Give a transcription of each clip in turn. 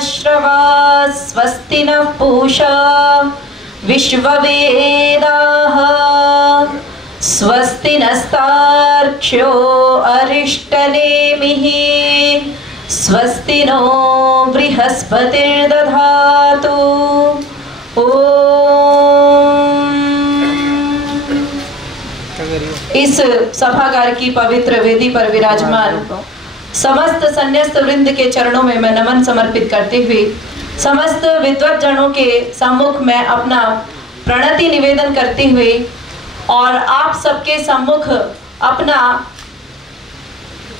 श्रवा स्वस्ति नः पूषा विश्ववेदाः स्वस्ति नस्तार्क्ष्यो अरिष्टनेमिः स्वस्ति नो बृहस्पतिर्दधातु। इस सभागार की पवित्र वेदी पर विराजमान समस्त संन्यास्त वृंद के चरणों में मैं नमन समर्पित करते हुए समस्त विद्वत जनों के सम्मुख में अपना प्रणति निवेदन करते हुए और आप सबके सम्मुख अपना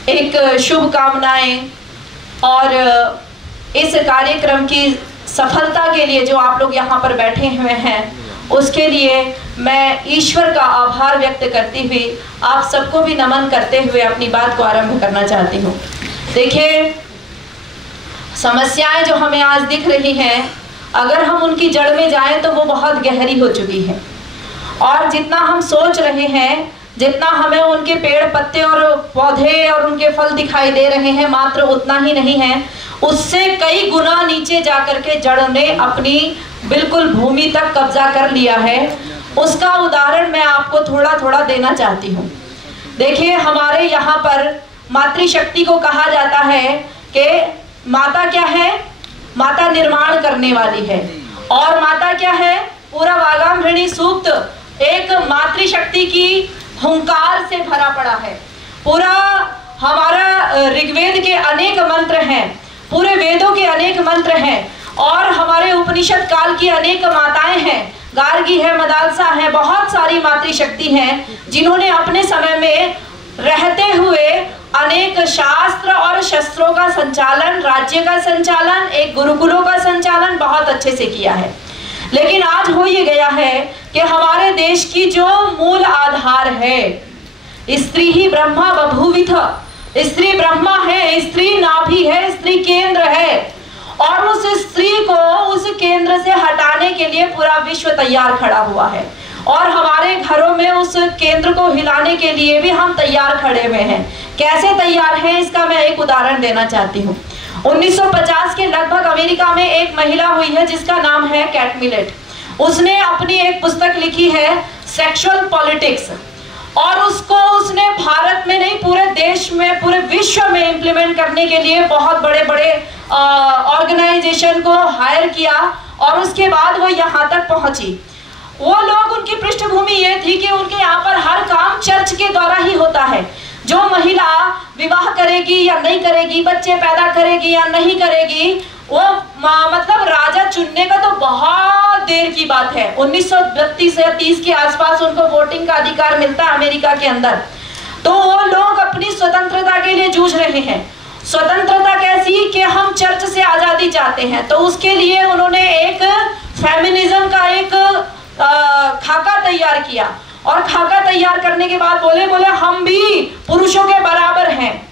एक शुभकामनाएं और इस कार्यक्रम की सफलता के लिए जो आप लोग यहाँ पर बैठे हुए हैं उसके लिए मैं ईश्वर का आभार व्यक्त करती हुई आप सबको भी नमन करते हुए अपनी बात को आरंभ करना चाहती हूँ। देखिए, समस्याएं जो हमें आज दिख रही हैं, अगर हम उनकी जड़ में जाएं तो वो बहुत गहरी हो चुकी है और जितना हम सोच रहे हैं, जितना हमें उनके पेड़ पत्ते और पौधे और उनके फल दिखाई दे रहे हैं, मात्र उतना ही नहीं है, उससे कई गुना नीचे जाकर के जड़ ने अपनी बिल्कुल भूमि तक कब्जा कर लिया है। उसका उदाहरण मैं आपको थोड़ा थोड़ा देना चाहती हूँ। देखिए, हमारे यहाँ पर मातृशक्ति को कहा जाता है कि माता क्या है? माता निर्माण करने वाली है। और माता क्या है? पूरा वागाम्भृणी सूक्त एक मातृशक्ति की हुंकार से भरा पड़ा है। पूरा हमारा ऋग्वेद के अनेक मंत्र हैं, पूरे वेदों के अनेक मंत्र हैं और हमारे उपनिषद काल की अनेक माताएं हैं, गार्गी है, मदालसा है, बहुत सारी मातृशक्ति हैं जिन्होंने अपने समय में रहते हुए अनेक शास्त्र और शस्त्रों का संचालन, राज्य का संचालन, एक गुरुकुलों का संचालन बहुत अच्छे से किया है। लेकिन आज हो ये गया है कि हमारे देश की जो मूल आधार है, स्त्री ही ब्रह्मा बभूविथ, स्त्री ब्रह्मा है, स्त्री नाभि है, स्त्री केंद्र है और उस स्त्री को उस केंद्र से हटाने के लिए पूरा विश्व तैयार खड़ा हुआ है और हमारे घरों में उस केंद्र को हिलाने के लिए भी हम तैयार खड़े हुए हैं। कैसे तैयार हैं, इसका मैं एक उदाहरण देना चाहती हूँ। 1950 के लगभग अमेरिका में एक महिला हुई है जिसका नाम है कैट मिलेट। उसने अपनी एक पुस्तक लिखी है सेक्सुअल पॉलिटिक्स और उसको उसने भारत में नहीं, पूरे देश में, पूरे विश्व में इंप्लीमेंट करने के लिए बहुत बड़े बड़े ऑर्गेनाइजेशन को हायर किया और उसके बाद वो यहाँ तक पहुंची। वो लोग, उनकी पृष्ठभूमि ये थी कि उनके यहाँ पर हर काम चर्च के द्वारा ही होता है। जो महिला विवाह करेगी या नहीं करेगी, बच्चे पैदा करेगी या नहीं करेगी, वो मतलब राजा चुनने का तो बहुत देर की बात है। 1932 या 30 के आसपास उनको वोटिंग का अधिकार मिलता है अमेरिका के अंदर। तो वो लोग अपनी स्वतंत्रता के लिए जूझ रहे हैं। स्वतंत्रता कैसी कि हम चर्च से आजादी चाहते हैं, तो उसके लिए उन्होंने एक फेमिनिज्म का एक खाका तैयार किया और खाका तैयार करने के बाद बोले हम भी पुरुषों के बराबर हैं।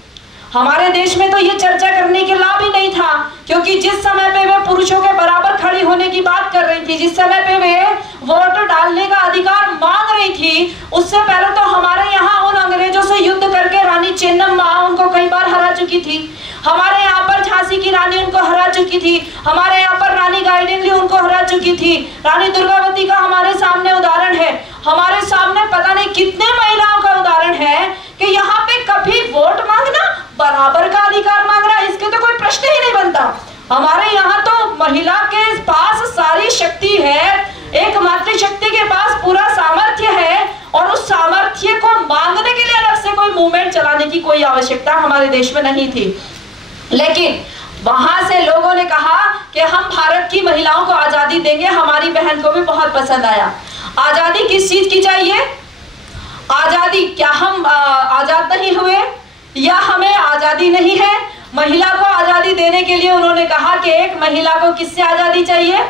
हमारे देश में तो ये चर्चा करने के लाभ ही नहीं था, क्योंकि जिस समय पे वे पुरुषों के बराबर खड़ी होने की बात कर रही थी, जिस समय पे वे वोट डालने का अधिकार मांग रही थी, उससे पहले तो हमारे यहाँ उन अंग्रेजों से युद्ध करके रानी चेन्नम्मा उनको कई बार हरा चुकी थी। हमारे यहाँ पर झांसी की रानी उनको हरा चुकी थी। हमारे यहाँ पर रानी गाइडिंगली उनको हरा चुकी थी। रानी दुर्गावती का हमारे सामने उदाहरण है। हमारे सामने पता नहीं कितने महिलाओं का उदाहरण है कि यहाँ पे कभी वोट मांगना, बराबर का अधिकार मांगना, इसके तो कोई प्रश्न ही नहीं बनता। हमारे यहाँ तो महिला के पास सारी शक्ति है, एक मातृशक्ति के पास पूरा सामर्थ्य है और उस सामर्थ्य को मांगने के लिए अलग से कोई मूवमेंट चलाने की कोई आवश्यकता हमारे देश में नहीं थी। लेकिन वहां से लोगों ने कहा कि हम भारत की महिलाओं को आजादी देंगे। हमारी बहन को भी बहुत पसंद आया। आजादी किस चीज की चाहिए? आजादी क्या हम आजाद नहीं हुए या हमें आजादी नहीं है? महिला को आजादी देने के लिए उन्होंने कहा कि एक महिला को किससे आजादी चाहिए?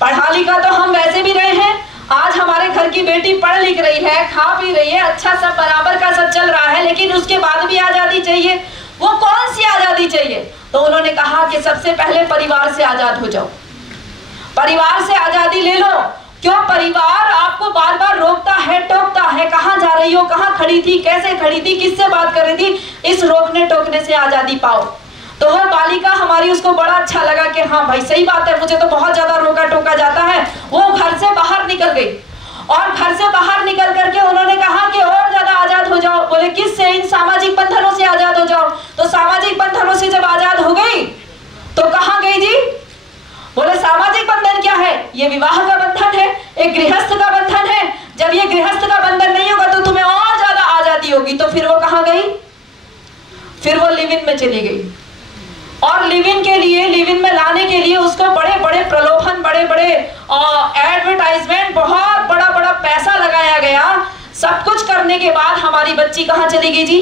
पढ़ा लिखा तो हम वैसे भी रहे हैं। आज हमारे घर की बेटी पढ़ लिख रही है, खा पी रही है, अच्छा सब बराबर का सब चल रहा है, लेकिन उसके बाद भी आजादी चाहिए। वो कौन सी आजादी चाहिए? तो उन्होंने कहा कि सबसे पहले परिवार से आजाद हो जाओ, परिवार से आजादी ले लो। क्यों? परिवार आपको बार बार रोकता है, टोकता है, कहाँ जा रही हो, कहाँ खड़ी थी, कैसे खड़ी थी, किससे बात कर रही थी, इस रोकने टोकने से आजादी पाओ। तो वो बालिका हमारी, उसको बड़ा अच्छा लगा कि हाँ भाई सही बात है, मुझे तो बहुत ज्यादा रोका टोका जाता है। वो घर से बाहर निकल गई और घर से बाहर निकल करके उन्होंने कहा कि और ज्यादा आजाद हो जाओ। बोले किससे? इन सामाजिक बंधनों से आजाद हो जाओ। तो सामाजिक बंधनों से जब आजाद हो गई तो कहाँ गई जी? बोले सामाजिक बंधन क्या है? ये विवाह का बंधन है, एक गृहस्थ का बंधन है। जब ये गृहस्थ का बंधन नहीं होगा तो तुम्हें और ज्यादा आजादी होगी। तो फिर वो कहाँ गई? फिर वो लिव इन में चली गई। और लिव इन में लाने के लिए उसको बड़े बड़े प्रलोभन, बड़े बड़े एडवर्टाइजमेंट, बहुत बड़ा बड़ा पैसा लगाया गया। सब कुछ करने के बाद हमारी बच्ची कहाँ चली गई जी?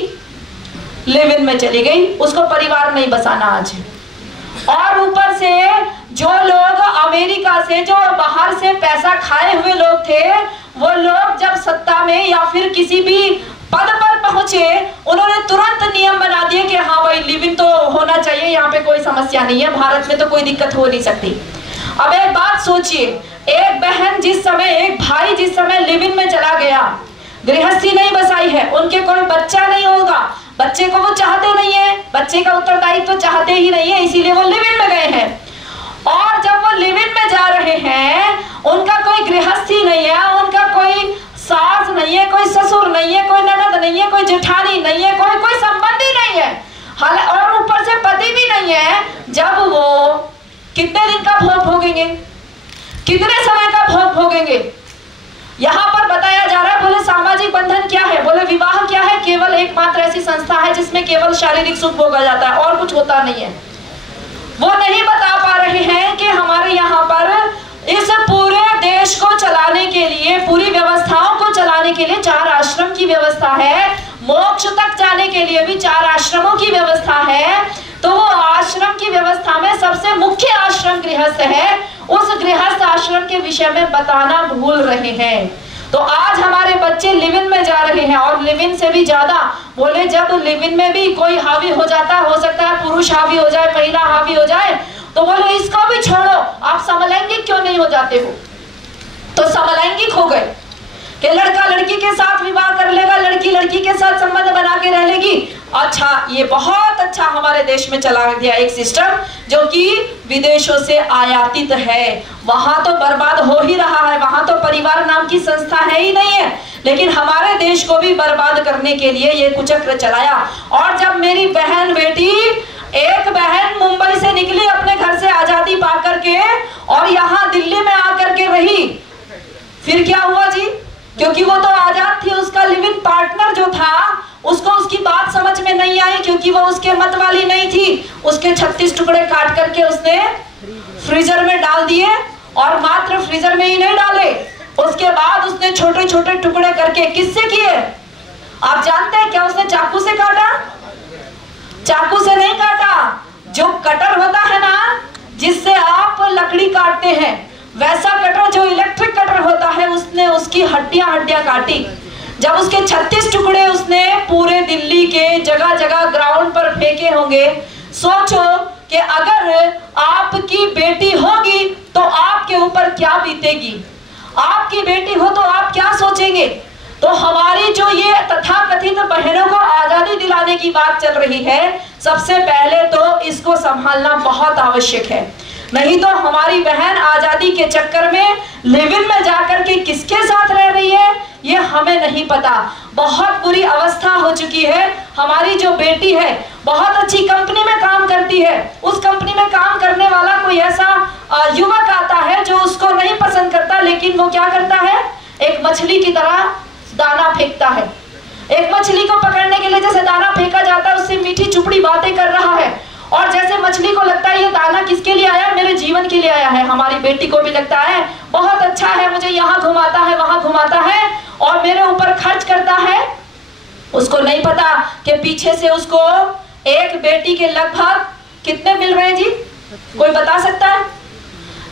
लिव इन में चली गई। उसको परिवार नहीं बसाना आज। और ऊपर से जो लोग अमेरिका से, जो बाहर से पैसा खाए हुए लोग थे, वो लोग जब सत्ता में या फिर किसी भी पद पर पहुंचे, उन्होंने तुरंत नियम बना दिए कि हाँ भाई लिव इन तो होना चाहिए, यहाँ पे कोई समस्या नहीं है, भारत में तो कोई दिक्कत हो नहीं सकती। अब एक बात सोचिए, एक बहन जिस समय, एक भाई जिस समय लिव इन में चला गया, गृहस्थी नहीं बसाई है, उनके कोई बच्चा नहीं होगा, बच्चे को वो चाहते नहीं है, बच्चे का उत्तरदायित्व तो चाहते ही नहीं है, इसीलिए वो लिव इन में गए हैं। और जब वो लिव इन में जा रहे हैं, उनका कोई गृहस्थी नहीं है, उनका कोई सास नहीं है, कोई ससुर नहीं है, कोई ननद नहीं है, कोई जेठानी नहीं है, कोई संबंधी नहीं है, और ऊपर से पति भी नहीं है। जब वो कितने दिन का भोग भोगेंगे? कितने समय का भोग भोगेंगे? यहाँ पर बताया जा रहा है। बोले सामाजिक बंधन क्या है? बोले विवाह क्या है? केवल एकमात्र ऐसी संस्था है जिसमें केवल शारीरिक सुख भोगा जाता है और कुछ होता नहीं है। वो नहीं बता पा रहे हैं कि हमारे यहाँ पर इस पूरे देश को चलाने के लिए, पूरी व्यवस्थाओं को चलाने के लिए 4 आश्रम की व्यवस्था है, मोक्ष तक जाने के लिए भी 4 आश्रमों की व्यवस्था है। तो वो आश्रम की व्यवस्था में सबसे मुख्य आश्रम गृहस्थ है। उस गृहस्थ आश्रम के विषय में बताना भूल रहे हैं। तो आज हमारे बच्चे लिव इन में जा रहे हैं, और लिव इन से भी ज्यादा, बोले जब लिव इन में भी कोई हावी हो जाता है, हो सकता है पुरुष हावी हो जाए, महिला हावी हो जाए, तो बोले इसको भी छोड़ो, आप समलैंगिक क्यों नहीं हो जाते हो? तो समलैंगिक हो गए कि लड़का लड़की के साथ विवाह कर लेगा, लड़की लड़की के साथ संबंध बना के रह लेगी। अच्छा, ये बहुत अच्छा हमारे देश में चला गया एक सिस्टम जो कि विदेशों से आयातित है। वहां तो बर्बाद हो ही रहा है, वहां तो परिवार नाम की संस्था है ही नहीं है, लेकिन हमारे देश को भी बर्बाद करने के लिए ये कुचक्र चलाया। और जब मेरी बहन बेटी, एक बहन मुंबई से निकली अपने घर से आजादी पा करके और यहाँ दिल्ली में आकर के रही, फिर क्या हुआ जी? क्योंकि वो तो आजाद थी, उसका लिव इन पार्टनर जो था उसको उसकी बात समझ में नहीं आई, क्योंकि वो उसके मत वाली नहीं थी। उसके 36 टुकड़े काट करके उसने फ्रीजर में डाल दिए, और मात्र फ्रीजर में ही नहीं डाले, उसके बाद उसने छोटे छोटे टुकड़े करके किससे किए? आप जानते हैं क्या? उसने चाकू से काटा? चाकू से नहीं काटा। जो कटर होता है ना, जिससे आप लकड़ी काटते हैं, वैसा कटर, जो इलेक्ट्रिक कटर होता है, उसने उसकी हड्डियां काटी। जब उसके 36 टुकड़े उसने पूरे दिल्ली के जगह जगह ग्राउंड पर फेंके होंगे, सोचो कि अगर आपकी बेटी होगी तो आपके ऊपर क्या बीतेगी? आपकी बेटी हो तो आप क्या सोचेंगे? तो हमारी जो ये तथाकथित बहनों को आजादी दिलाने की बात चल रही है, सबसे पहले तो इसको संभालना बहुत आवश्यक है। नहीं तो हमारी बहन आजादी के चक्कर में लिव इन में जाकर के किसके साथ रह रही है ये हमें नहीं पता। बहुत बुरी अवस्था हो चुकी है। हमारी जो बेटी है बहुत अच्छी कंपनी में काम करती है, उस कंपनी में काम करने वाला कोई ऐसा युवक आता है जो उसको नहीं पसंद करता, लेकिन वो क्या करता है? एक मछली की तरह दाना फेंकता है। एक मछली को पकड़ने के लिए जैसे दाना फेंका जाता है, उससे मीठी चुपड़ी बातें कर रहा है, और जैसे मछली को लगता है ये दाना किसके लिए आया? मेरे जीवन के लिए आया है। हमारी बेटी को भी लगता है बहुत अच्छा है, मुझे यहाँ घुमाता है, वहां घुमाता है और मेरे ऊपर खर्च करता है। उसको नहीं पता कि पीछे से उसको एक बेटी के लगभग कितने मिल रहे हैं जी? कोई बता सकता है?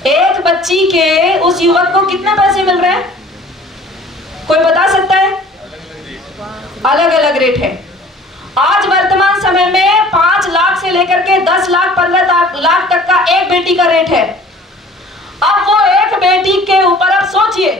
एक बच्ची के उस युवक को कितने पैसे मिल रहे हैं? कोई बता सकता है? अलग अलग रेट है। आज वर्तमान समय में 5 लाख से लेकर के 10 लाख 15 लाख तक का एक बेटी का रेट है। अब वो एक बेटी के ऊपर अब सोचिए,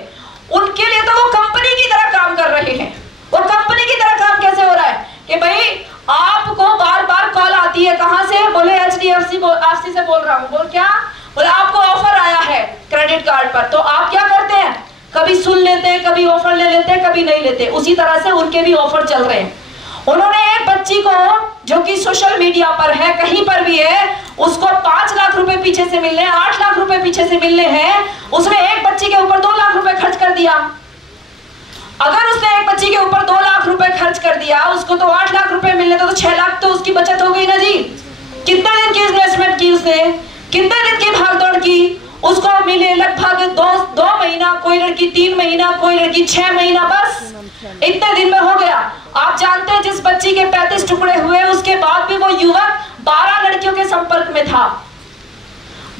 उनके लिए तो वो कंपनी की तरह काम कर रहे हैं। वो कंपनी की तरह काम कैसे हो रहा है कि भाई आपको बार बार कॉल आती है, कहां से? बोले HDFC से बोल रहा हूं। बोल क्या? बोले आपको ऑफर आया है क्रेडिट कार्ड पर। तो आप क्या करते हैं? कभी सुन लेते हैं, कभी ऑफर ले लेते हैं, कभी नहीं लेते। उसी तरह से उनके भी ऑफर चल रहे हैं। उन्होंने एक बच्ची को, जो कि सोशल मीडिया पर है, कहीं पर भी है, उसको 5 लाख रुपए पीछे से मिलने, 8 लाख रुपए पीछे से मिलने हैं। उसने एक बच्ची के ऊपर 2 लाख रुपए खर्च कर दिया। अगर उसने एक बच्ची के ऊपर 2 लाख रुपए खर्च कर दिया, उसको तो 8 लाख रुपए मिलने, तो 6 लाख तो उसकी बचत हो गई ना जी। कितने दिन की इन्वेस्टमेंट की उसने, कितने दिन की भागदौड़ की, उसको मिले लगभग 2 महीना, कोई लड़की 3 महीना, कोई लड़की 6 महीना, बस इतने दिन में हो गया। आप जानते हैं जिस बच्ची के 35 टुकड़े हुए, उसके बाद भी वो युवक 12 लड़कियों के संपर्क में था।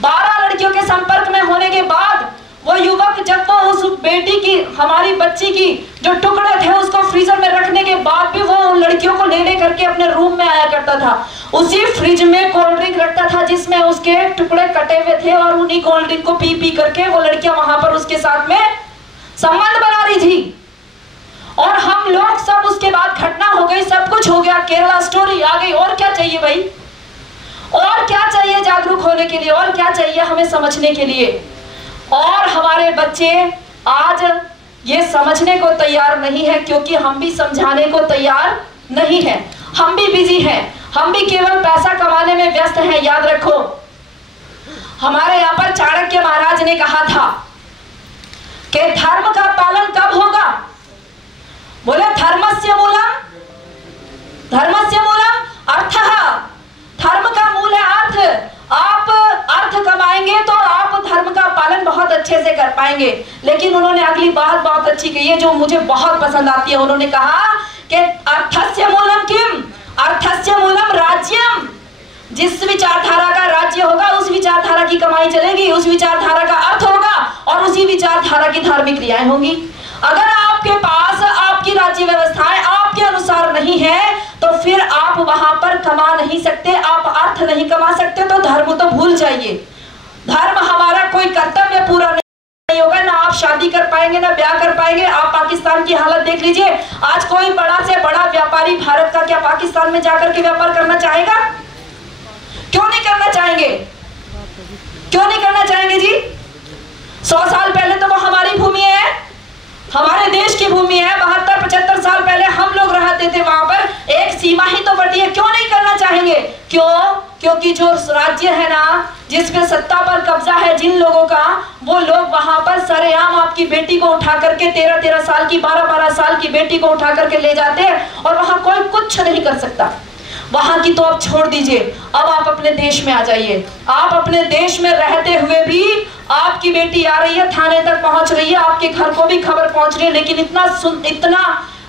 12 लड़कियों के संपर्क में होने के बाद वो युवक, जब वो उस बेटी की, हमारी बच्ची की जो टुकड़े थे, उसको फ्रीजर में रखने के बाद भी वो उन लड़कियों को ले करके अपने रूम में आया करता था। उसी फ्रिज में कोल्ड ड्रिंक रखता था जिसमें उसके टुकड़े कटे हुए थे, और उन्हीं कोल्ड ड्रिंक को पी करके वो लड़कियां वहां पर उसके साथ में संबंध बना रही थी। और हम लोग सब, उसके बाद घटना हो गई, सब कुछ हो गया, केरला स्टोरी आ गई। और क्या चाहिए भाई? और क्या चाहिए जागरूक होने के लिए? और क्या चाहिए हमें समझने के लिए? और हमारे बच्चे आज ये समझने को तैयार नहीं है, क्योंकि हम भी समझाने को तैयार नहीं है। हम भी बिजी हैं, हम भी केवल पैसा कमाने में व्यस्त हैं। याद रखो, हमारे यहाँ पर चाणक्य महाराज ने कहा था कि धर्म का पालन कब होगा? बोले धर्मस्य मूलम अर्थः। धर्म का मूल है अर्थ। आप अर्थ कमाएंगे तो आप धर्म का पालन बहुत अच्छे से कर पाएंगे। लेकिन उन्होंने अगली बात बहुत अच्छी कही है, जो मुझे बहुत पसंद आती है। उन्होंने कहा कि अर्थस्य मूलम किम? अर्थस्य मूलम राज्यम। जिस विचारधारा का राज्य होगा, उस विचारधारा की कमाई चलेगी, उस विचारधारा का अर्थ होगा, और उसी विचारधारा की धार्मिक क्रियाएं होंगी। अगर आपके पास आपकी राज्य व्यवस्थाएं आपके अनुसार नहीं है, तो फिर आप वहां पर कमा नहीं सकते, आप अर्थ नहीं कमा सकते। तो धर्म तो भूल जाइए। धर्म हमारा कोई कर्तव्य पूरा नहीं होगा, ना आप शादी कर पाएंगे, ना ब्याह कर पाएंगे। आप पाकिस्तान की हालत देख लीजिए। आज कोई बड़ा से बड़ा व्यापारी भारत का क्या पाकिस्तान में जाकर के व्यापार करना चाहेगा? क्यों नहीं करना चाहेंगे? क्यों नहीं करना चाहेंगे जी? 100 साल पहले तो वो हमारी भूमि है, हमारे देश की भूमि है। 72-75 साल पहले हम लोग रहते थे वहां पर। एक सीमा ही तो बढ़ी है, क्यों नहीं करना चाहेंगे? क्यों? क्योंकि जो राज्य है ना, जिसपे सत्ता पर कब्जा है जिन लोगों का, वो लोग वहां पर सरेआम आपकी बेटी को उठा करके, 13-13 साल की, 12-12 साल की बेटी को उठा करके ले जाते हैं, और वहां कोई कुछ नहीं कर सकता। वहां की तो आप छोड़ दीजिए, अब आप अपने देश में आ जाइए। आप अपने देश में रहते हुए भी आपकी बेटी आ रही है, थाने तक पहुंच रही है, आपके घर को भी खबर पहुंच रही है, लेकिन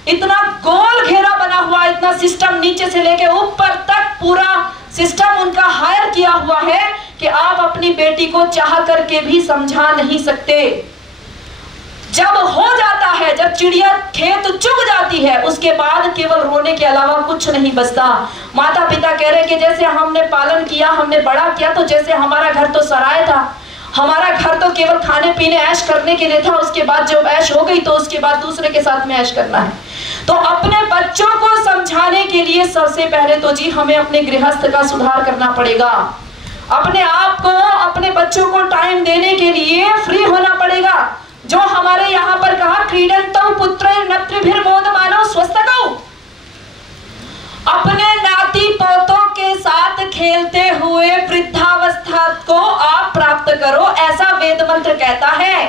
इतना गोल घेरा बना हुआ, इतना सिस्टम नीचे से लेके ऊपर तक पूरा सिस्टम उनका हायर किया हुआ है कि आप अपनी बेटी को चाह करके भी समझा नहीं सकते। जब हो जाता है, जब चिड़िया खेत चुग जाती है, उसके बाद केवल रोने के अलावा कुछ नहीं बचता। माता पिता कह रहे कि जैसे हमने पालन किया, हमने बड़ा किया, तो जैसे हमारा घर तो सराय था, हमारा घर तो केवल खाने पीने ऐश करने के लिए था, उसके बाद जब ऐश हो गई तो उसके बाद दूसरे के साथ में ऐश करना है। तो अपने बच्चों को समझाने के लिए सबसे पहले तो जी हमें अपने गृहस्थ का सुधार करना पड़ेगा। अपने आप को, अपने बच्चों को टाइम देने के लिए फ्री होना पड़ेगा। जो हमारे यहाँ पर कहा, क्रीडन्तौ पुत्रैः नृभिर्मोदमानौ स्वस्थकौ। अपने नाती पोतों के साथ खेलते हुए वृद्धावस्था को आप प्राप्त करो, ऐसा वेद मंत्र कहता है।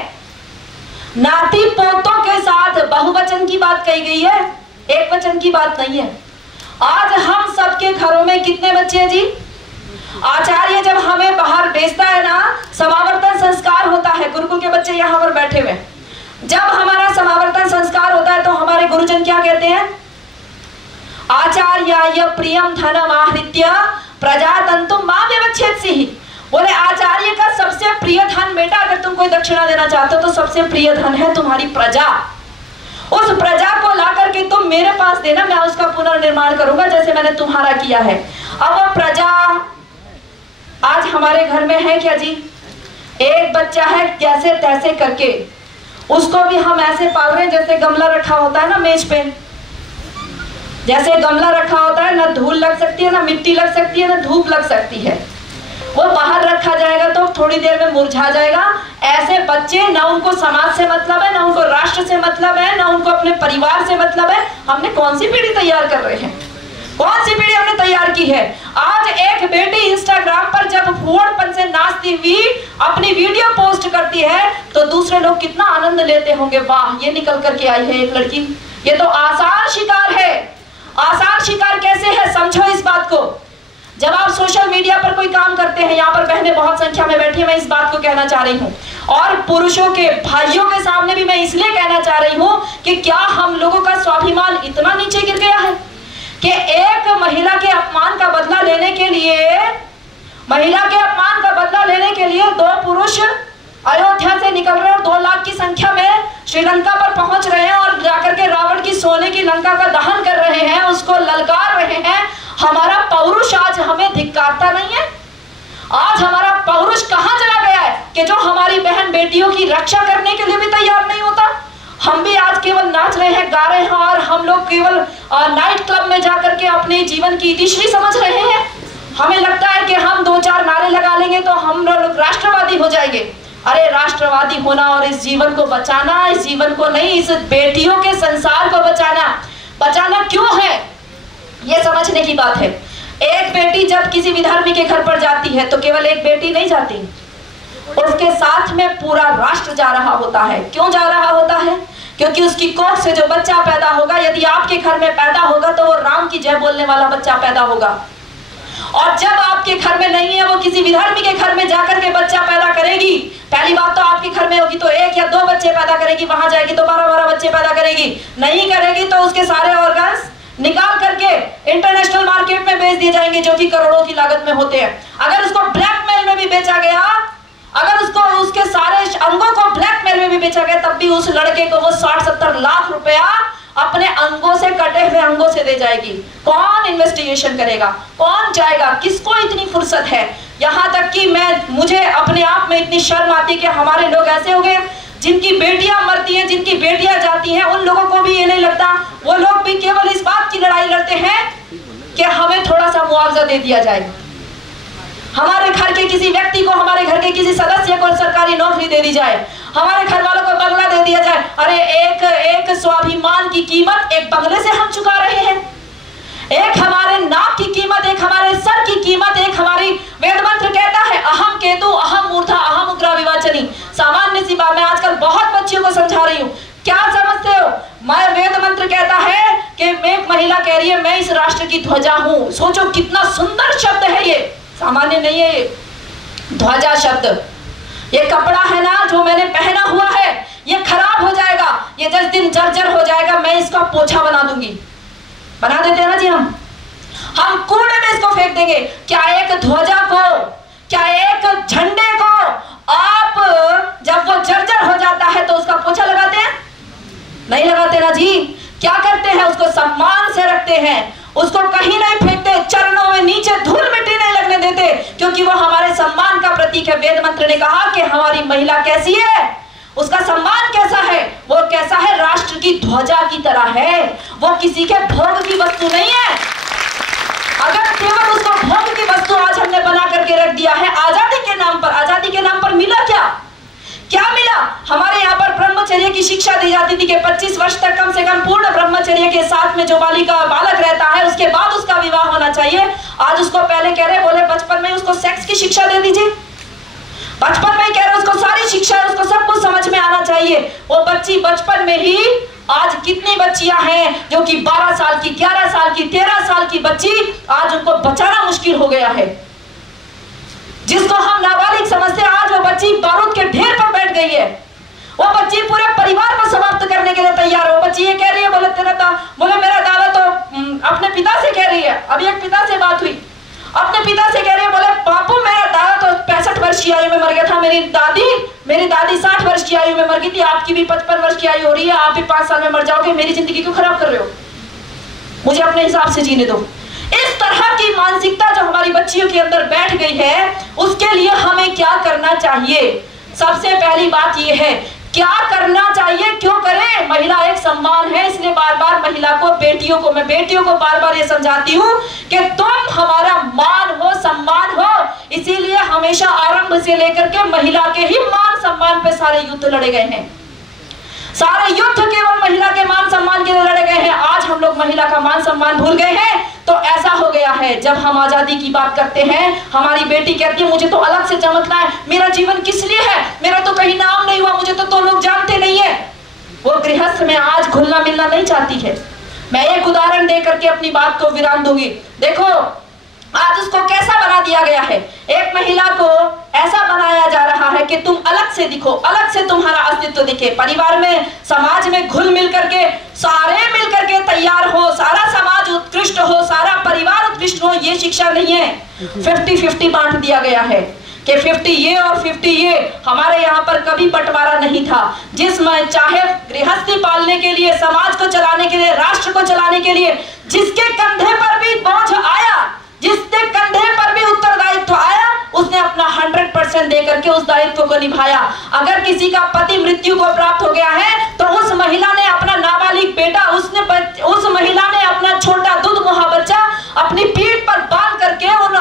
नाती पोतों के साथ बहुवचन की बात कही गई है, एक वचन की बात नहीं है। आज हम सबके घरों में कितने बच्चे हैं जी? आचार्य जब हमें बाहर भेजता है ना, समावर्तन संस्कार होता है, गुरुकुल के बच्चे यहाँ पर बैठे हुए, जब हमारा समावर्तन संस्कार होता है तो हमारे गुरुजन क्या कहते हैं? आचार्याय प्रियम धनम आहृत्य प्रजातंतुम मां व्यवच्छेत्सि। बोले आचार्य का सबसे प्रिय धन, बेटा अगर तुम कोई दक्षिणा देना चाहते हो तो सबसे प्रिय धन है तुम्हारी प्रजा। उस प्रजा को ला करके तुम मेरे पास देना, मैं उसका पुनर्निर्माण करूंगा जैसे मैंने तुम्हारा किया है। अब वो प्रजा आज हमारे घर में है क्या जी? एक बच्चा है, जैसे तैसे करके उसको भी हम ऐसे पाल रहे हैं जैसे गमला रखा होता है ना मेज पे, जैसे गमला रखा होता है, ना धूल लग सकती है, ना मिट्टी लग सकती है, ना धूप लग सकती है, वो बाहर रखा जाएगा तो थोड़ी देर में मुरझा जाएगा। ऐसे बच्चे, ना उनको समाज से मतलब है, ना उनको राष्ट्र से मतलब है, ना उनको अपने परिवार से मतलब है। हमने कौन सी पीढ़ी तैयार कर रहे हैं, कौन सी पीढ़ी हमने तैयार की है। आज एक बेटी इंस्टाग्राम पर जब फूहड़पन से नाचती हुई अपनी वीडियो पोस्ट करती है तो दूसरे लोग कितना आनंद लेते होंगे, वाह ये निकल करके आई है एक लड़की। ये तो आसान शिकार है। आसान शिकार कैसे है, समझो इस बात को। जब आप सोशल मीडिया पर कोई काम करते हैं, यहाँ पर बहनें बहुत संख्या में बैठी है, मैं इस बात को कहना चाह रही हूँ, और पुरुषों के भाइयों के सामने भी मैं इसलिए कहना चाह रही हूँ कि क्या हम लोगों का स्वाभिमान इतना नीचे गिर गया है कि एक महिला के अपमान का बदला लेने के लिए, महिला के अपमान का बदला लेने के लिए 2 पुरुष अयोध्या से निकल रहे हैं और 2 लाख की संख्या में श्रीलंका पर पहुंच रहे हैं और जाकर के रावण की सोने की लंका का दहन कर रहे हैं, उसको ललकार रहे हैं। हमारा पौरुष आज हमें धिक्कारता नहीं है। आज हमारा पौरुष कहां चला गया है कि जो हमारी बहन बेटियों की रक्षा करने के लिए भी तैयार नहीं होता। हम भी आज केवल नाच रहे हैं, गा रहे हैं, और हम लोग केवल नाइट क्लब में जाकर के अपने जीवन की इतिश्री समझ रहे हैं। हमें लगता है कि हम 2-4 नारे लगा लेंगे तो हम लोग राष्ट्रवादी हो जाएंगे। अरे राष्ट्रवादी होना और इस जीवन को बचाना, इस जीवन को नहीं, इस बेटियों के संसार को बचाना क्यों है, ये समझने की बात है। एक बेटी जब किसी विधर्मी के घर पर जाती है तो केवल एक बेटी नहीं जाती, उसके साथ में पूरा राष्ट्र जा रहा होता है। क्यों जा रहा होता है? क्योंकि उसकी कोख से जो बच्चा पैदा होगा, यदि आपके घर में पैदा होगा तो वो राम की जय बोलने वाला बच्चा पैदा होगा। और जब आपके घर में नहीं है, वो किसी विधर्मी के घर में जाकर के बच्चा पैदा करेगी। पहली बात तो आपके घर में होगी तो 1 या 2 बच्चे पैदा करेगी, वहां जाएगी तो 12-12 बच्चे पैदा करेगी। नहीं करेगी तो उसके सारे ऑर्गन्स निकाल करके इंटरनेशनल मार्केट में बेच दिए जाएंगे, जो कि करोड़ों की लागत में होते हैं। अगर उसको ब्लैकमेल में भी बेचा गया, अगर उसको उसके सारे अंगों को ब्लैकमेल में भी बेचा गया, तब भी उस लड़के को वो 60-70 लाख रुपया अपने अंगों से, कटे हुए अंगों से दे जाएगी। कौन इन्वेस्टिगेशन करेगा, कौन जाएगा, किसको इतनी फुर्सत है? यहाँ तक कि मुझे अपने आप में इतनी शर्म आती कि हमारे लोग ऐसे हो गए जिनकी बेटियां मरती हैं, जिनकी बेटियां जाती हैं, उन लोगों को भी ये नहीं लगता। वो लोग भी केवल इस बात की लड़ाई लड़ते हैं कि हमें थोड़ा सा मुआवजा दे दिया जाए, हमारे घर के किसी व्यक्ति को, हमारे घर के किसी सदस्य को सरकारी नौकरी दे दी जाए, हमारे घर वालों को बंगला दे दिया जाए। अरे एक स्वाभिमान की कीमत एक बंगले से हम चुका रहे हैं, एक हमारे नाक की कीमत, एक हमारे सर की कीमत, एक हमारी वेद मंत्र कहता है अहम केतु अहम मूर्धा अहम उग्रा विवाचनी। सामान्य सी बात, मैं आजकल बहुत बच्चियों को समझा रही हूँ, क्या समझते हो? मैं वेद मंत्र कहता है कि एक महिला कह रही है मैं इस राष्ट्र की ध्वजा हूं। सोचो कितना सुंदर शब्द है ये, सामान्य नहीं है ये ध्वजा शब्द। ये कपड़ा है ना जो मैंने पहना हुआ है, ये खराब हो जाएगा, ये जिस दिन जर्जर हो जाएगा मैं इसका पोछा बना दूंगी। बना देते हैं ना जी, हम कूड़े में इसको फेंक देंगे। क्या एक ध्वजा को, क्या एक झंडे को आप जब वो जर्जर हो जाता है तो उसका पोछा लगाते हैं? नहीं लगाते ना जी। क्या करते हैं? उसको सम्मान से रखते हैं, उसको कहीं नहीं फेंकते, चरणों में नीचे धूल मिट्टी नहीं लगने देते, क्योंकि वो हमारे सम्मान का प्रतीक है। वेद मंत्र ने कहा कि हमारी महिला कैसी है, उसका सम्मान कैसा है, वो कैसा है, राष्ट्र की ध्वजा की तरह है। वो किसी के भोग की वस्तु नहीं है। अगर केवल उसको भोग की वस्तु आज हमने बना करके रख दिया है आजादी के नाम पर, आजादी के नाम पर मिला क्या? क्या मिला? हमारे यहाँ पर ब्रह्मचर्य की शिक्षा दी जाती थी कि 25 वर्ष तक कम से कम पूर्ण ब्रह्मचर्य के साथ में जो बालक रहता है उसके बाद उसका विवाह होना चाहिए। आज उसको पहले कह रहे, बोले बचपन में उसको सेक्स की शिक्षा दे दीजिए, बचपन में ही कह रहे उसको सारी शिक्षा, उसको सब कुछ समझ में आना चाहिए। वो बच्ची बचपन में ही, आज कितनी बच्चियां हैं जो कि 12 साल की, 11 साल की, 13 साल की बच्ची, आज उनको बचाना मुश्किल हो गया है। जिसको हम नाबालिग समझते हैं, आज वो बच्ची बारूद के ढेर पर बैठ गई है। वो बच्ची पूरे परिवार को समाप्त करने के लिए तैयार है। वो बच्ची ये कह रही है, बोले मेरा दादा तो अपने पिता से कह रही है, अभी एक पिता से बात हुई, अपने पिता से कह रही है, बोले बापू मेरा दादा तो 65 वर्ष की आयु में मर गया था, मेरी दादी 60 वर्ष की आयु में मर गई थी, आपकी भी 55 वर्ष की आयु हो रही है, आप भी 5 साल में मर जाओगे, मेरी जिंदगी क्यों खराब कर रहे हो, मुझे अपने हिसाब से जीने दो। इस तरह की मानसिकता जो हमारी बच्चियों के अंदर बैठ गई है, उसके लिए हमें क्या करना चाहिए? सबसे पहली बात यह है क्या करना चाहिए, क्यों करें? महिला एक सम्मान है, इसलिए बार बार महिला को, मैं बेटियों को बार बार ये समझाती हूँ कि तुम हमारा मान हो, सम्मान हो। इसीलिए हमेशा आरंभ से लेकर के महिला के ही मान सम्मान पे सारे युद्ध लड़े गए हैं। सारे युद्ध केवल महिला के मान सम्मान के लिए लड़े गए हैं। आज हम लोग महिला का मान सम्मान भूल गए हैं। तो ऐसा हो गया है, जब हम आजादी की बात करते हैं, हमारी बेटी कहती है मुझे तो अलग से चमकना है, मेरा जीवन किस लिए है, मेरा तो कहीं नाम नहीं हुआ, मुझे तो लोग जानते नहीं है। वो गृहस्थ में आज घुलना मिलना नहीं चाहती है। मैं एक उदाहरण दे करके अपनी बात को विराम दूंगी। देखो आज उसको कैसा बना दिया गया है, एक महिला को ऐसा बनाया जा रहा है कि तुम अलग से दिखो, अलग से तुम्हारा अस्तित्व दिखे। परिवार में, समाज में घुल मिल करके, सारे मिल करके तैयार हो, सारा समाज उत्कृष्ट हो, सारा परिवार उत्कृष्ट हो, ये शिक्षा नहीं है। 50-50 बांट दिया गया है कि 50 ये और 50 ये। हमारे यहाँ पर कभी बंटवारा नहीं था। जिसमें चाहे गृहस्थी पालने के लिए, समाज को चलाने के लिए, राष्ट्र को चलाने के लिए जिसके कंधे पर भी बोझ आया, जिसके कंधे पर भी उत्तरदायित्व आया, उसने अपना 100% दे करके उस दायित्व को निभाया। अगर किसी का पति मृत्यु को प्राप्त हो गया है तो उस महिला ने अपना नाबालिग बेटा, उस महिला ने अपना छोटा दुधमुहा बच्चा अपनी पीठ पर बांध करके उन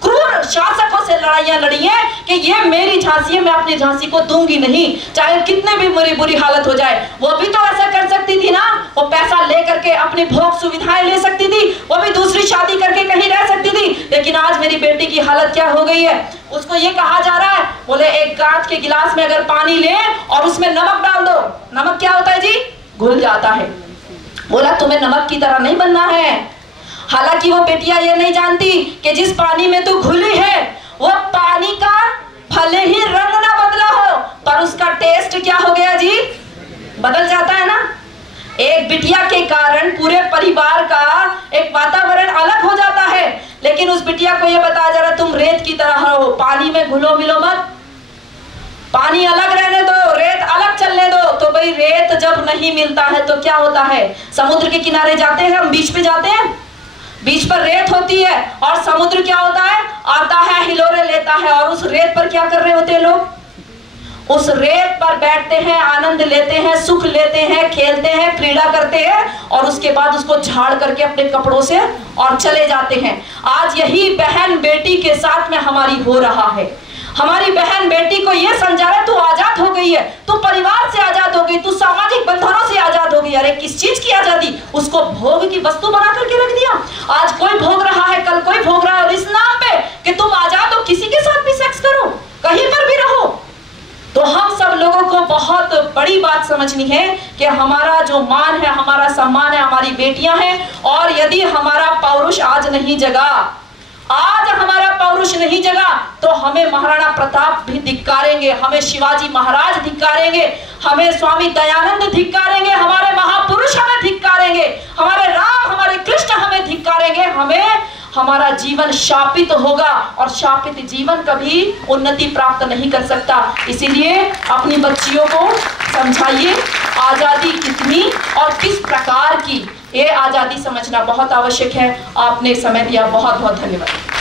क्रूर शासकों से लड़ाइयां लड़ी है कि ये मेरी झांसी है, मैं अपनी झांसी को दूंगी नहीं, चाहे कितने भी बुरी हालत हो जाए। वो भी तो ऐसा कर सकती थी ना, वो पैसा ले करके अपनी भोग सुविधाएं ले सकती थी, वो भी दूसरी शादी करके कहीं रह सकती थी। लेकिन आज मेरी बेटी की हालत क्या हो गई है, उसको ये कहा जा रहा है, बोले एक कांच के गिलास में अगर पानी ले और उसमें नमक डाल दो, नमक क्या होता है जी, घुल जाता है। बोला तुम्हें नमक की तरह नहीं बनना है। हालांकि वो बेटियां ये नहीं जानती कि जिस पानी में तू घुली है वो पानी का भले ही रंग ना बदला हो, पर उसका टेस्ट क्या हो गया जी, बदल जाता है ना। एक बिटिया के कारण पूरे परिवार का एक वातावरण अलग हो जाता है। लेकिन उस बिटिया को यह बताया जा रहा है तुम रेत की तरह हो, पानी में घुलो मिलो मत, पानी अलग रहने दो, रेत अलग चलने दो। तो भाई रेत जब नहीं मिलता है तो क्या होता है, समुद्र के किनारे जाते हैं हम, बीच पे जाते हैं, बीच पर रेत होती है और समुद्र क्या होता है, आता है हिलोरे लेता है, और उस रेत पर क्या कर रहे होते हैं लोग, उस रेत पर बैठते हैं, आनंद लेते हैं, सुख लेते हैं, खेलते हैं, क्रीड़ा करते हैं और उसके बाद उसको झाड़ करके अपने कपड़ों से और चले जाते हैं। आज यही बहन बेटी के साथ में हमारी हो रहा है। हमारी बहन बेटी को यह समझा रहा है तू आजाद हो गई है, तू परिवार से आजाद हो गई, तू सामाजिक बंधनों से आजाद हो गई। अरे किस चीज की आजादी, उसको भोग की वस्तु बना करके रख दिया। आज कोई भोग रहा है, कल कोई भोग रहा है, और इस नाम पे कि तुम आजाद हो, किसी के साथ भी सेक्स करो, कहीं पर भी रहो। तो हम सब लोगों को बहुत बड़ी बात समझनी है कि हमारा जो मान है, हमारा सम्मान है, हमारी बेटियां हैं। और यदि हमारा पौरुष आज नहीं जगा, आज हमारा पौरुष नहीं जगा, तो हमें महाराणा प्रताप भी धिक्कारेंगे, हमें शिवाजी महाराज धिक्कारेंगे, हमें स्वामी दयानंद धिक्कारेंगे, हमारे महापुरुष हमें धिक्कारेंगे, हमारे राम, हमारे कृष्ण हमें धिक्कारेंगे। हमें हमारा जीवन शापित होगा और शापित जीवन कभी उन्नति प्राप्त नहीं कर सकता। इसीलिए अपनी बच्चियों को समझाइए आजादी कितनी और किस प्रकार की, ये आजादी समझना बहुत आवश्यक है। आपने समय दिया, बहुत बहुत धन्यवाद।